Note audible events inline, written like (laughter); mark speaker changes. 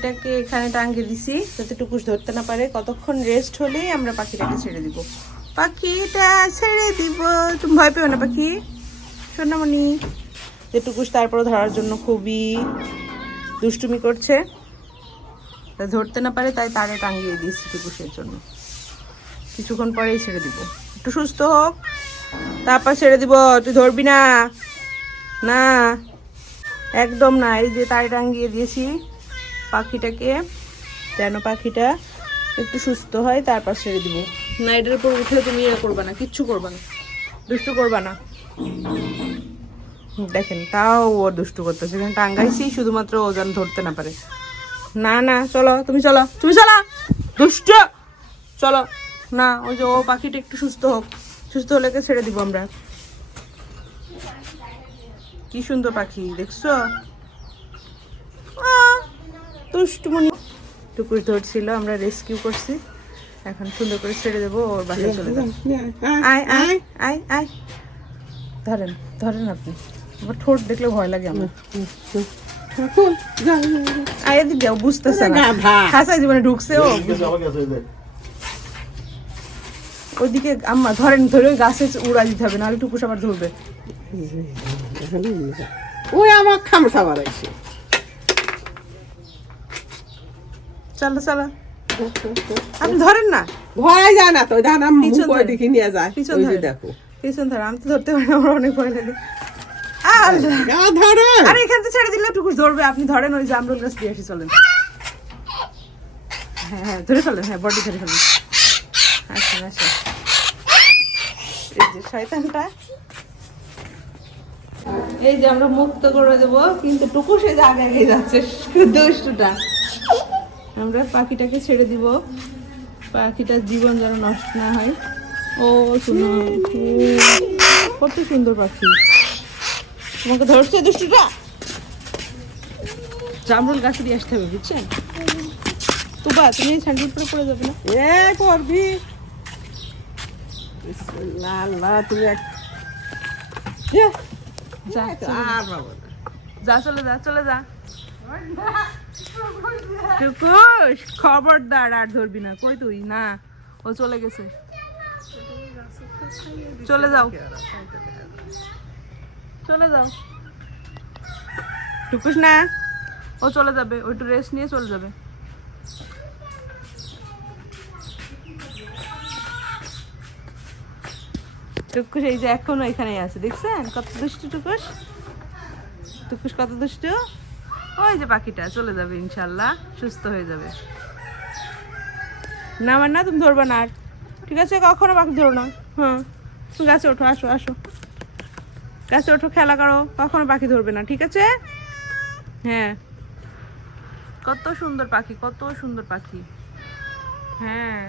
Speaker 1: এটাকে এখানে টাঙ্গে দিছি যাতে টুকুস ধরতে না পারে। কতক্ষণ রেস্ট হলেই আমরা পাখিটাকে ছেড়ে দিব। পাখিটা ছেড়ে দিব। তুমি ভয় পেও না, পাখি? সোনামণি, যে টুকুস তারপরে ধরার জন্য খুবই দুষ্টুমি করছে ধরতে না পারে, তাই তারে টাঙিয়ে দিয়েছি টুকুসের জন্য। কিছুক্ষণ পরেই ছেড়ে দিব। একটু সুস্থ হোক, তারপর ছেড়ে দিব। তুই ধরবি না। না, একদম না। এই যে তারে টাঙিয়ে দিয়েছি। পাখিটাকে, যেন পাখিটা একটু সুস্থ হয়, তারপর ছেড়ে দিব। না এটার উপর উঠলে তুমি ইয়ে করবা না, কিচ্ছু করবা না, দুষ্টু করবা না। দেখেন, তাও ও দুষ্টু করতেছে। এখানে টাঙ্গাইছি শুধুমাত্র ও যেন ধরতে না পারে। না না, চলো, তুমি চলো তুমি চলো, দুষ্ট! চলো, না, ওই যে ও পাখিটা একটু সুস্থ হোক। সুস্থ হলে ছেড়ে দিব আমরা। কি সুন্দর পাখি, দেখছ? দুষ্টুমনি। টুকুর ধরছিল আমরা রেস্কিউ করছি। এখন সুন্দর করে ছেড়ে দেবো ওর বাসায় চলে যাবে। আয় আয় আয় আয়। ধরেন ধরেন আপনি। আমার ঠোঁট দেখলে ভয় লাগে আমার। আয় এদিক যাও বুঝতেছে না। হাসাই জীবনে ঢুকছে ও। ওইদিকে আম্মা ধরেন ধরে ওই গাছে উড়া দিতে হবে নাহলে টুকুস আবার ধরবে।
Speaker 2: ওই আমার খামসা বাড়াইছে।
Speaker 1: চলো চলো। (laughs) আপনি ধরেন না।
Speaker 2: ভয় যায় না তো জানা মুখ
Speaker 1: পিছন ধরে।
Speaker 2: দিকে নিয়ে যায়।
Speaker 1: পিছন ধরে।
Speaker 2: দেখো।
Speaker 1: পিছন ধরে। আমি তো ধরতে পারি আমার অনেক ভয় লাগে। আরে এখান থেকে ছেড়ে দিলে টুকুস ধরবে। আপনি ধরেন ওই জামরুল গাছ দিয়ে আসি চলেন। হ্যাঁ হ্যাঁ ধরে ফেলেন। হ্যাঁ বডি ধরে ফেলেন। আসেন আসেন। এই যে শয়তানটা। এই যে আমরা মুক্ত করে দেব কিন্তু টুকু সে আগে আগে যাচ্ছে দুষ্টুটা। আমরা পাখিটাকে ছেড়ে দিব। পাখিটার জীবন যেন নষ্ট না হয়। ও শুনো কত সুন্দর পাখি। তোমাকে ধরছে দুষ্টুটা? জামরুল গাছে দিয়ে আসতে হবে বুঝছেন? তুবা তুমি এই স্যান্ডেল পরে পড়ে যাবে না?
Speaker 2: এ করবি? আল্লাহ তুমি এক
Speaker 1: যা চলে যা চলে যা। টুকুস খবরদার আর ধরবি না। কই তুই? না, ও চলে গেছে। চলে যাও। চলে যাও। টুকুস না, ও চলে যাবে। ও একটু রেস্ট নিয়ে চলে যাবে। টুকুস এই যে এখনও এখানেই আছে। দেখছেন? কত দুষ্টু টুকুস টুকুস কত দুষ্টু? ওই যে পাখিটা চলে যাবে ইনশাল্লাহ সুস্থ হয়ে যাবে। না আমার না তুমি ধরবে না আর। ঠিক আছে কখনো পাখি ধরো না। হ্যাঁ তুমি গাছে ওঠো আসো আসো। গাছে ওঠো খেলা করো কখনো পাখি ধরবে না ঠিক আছে? হ্যাঁ। কত সুন্দর পাখি কত সুন্দর পাখি। হ্যাঁ।